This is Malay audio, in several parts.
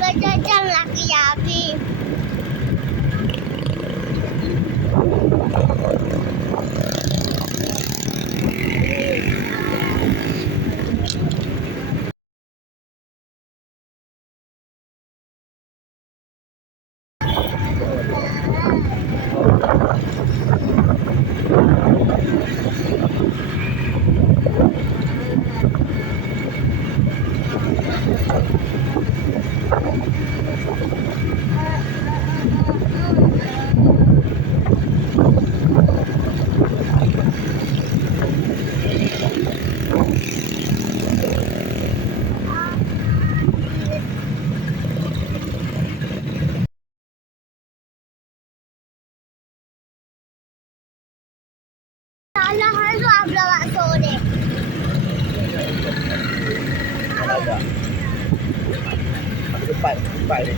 Berjajang laki Abi. Salah halu abla bakso ni. Ada. Cepat ni.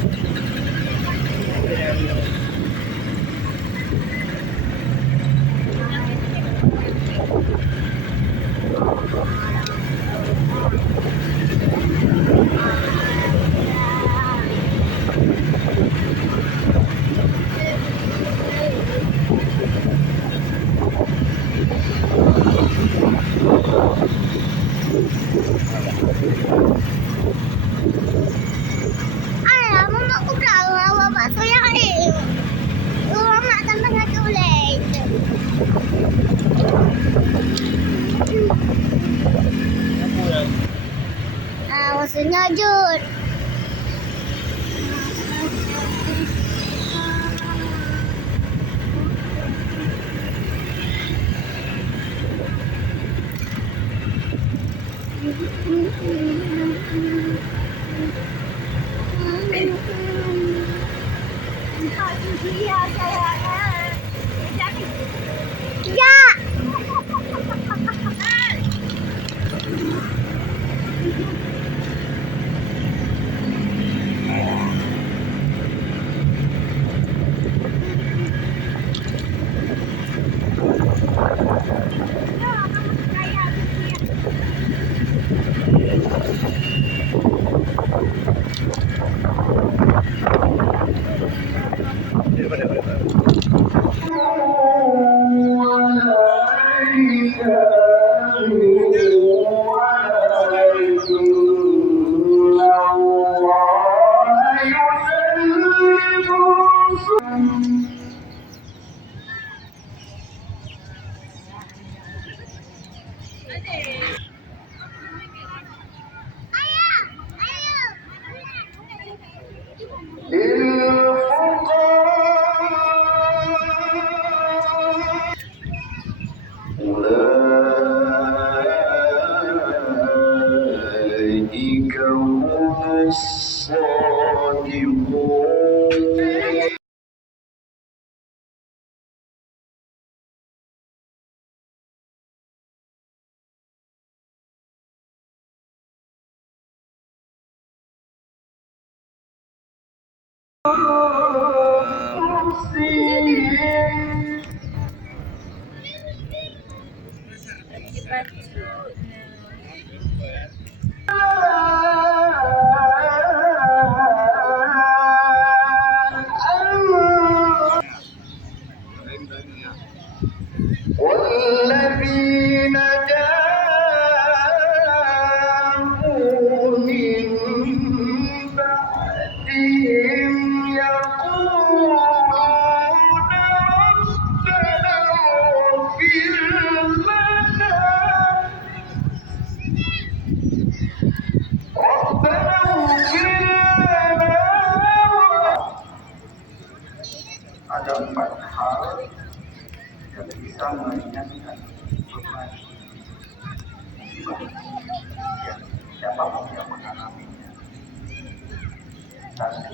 Ayah, mama aku tahu awak bakso yang ni. Orang nak tambah satu boleh. Maksudnya Jun. Ya. أولئك هم الصادقون. والذين جاءوا من بعدهم يقولون ربنا اغفر لنا ada 4 hal yang bisa meringankan beban siapapun yang mengalaminya. Tadi,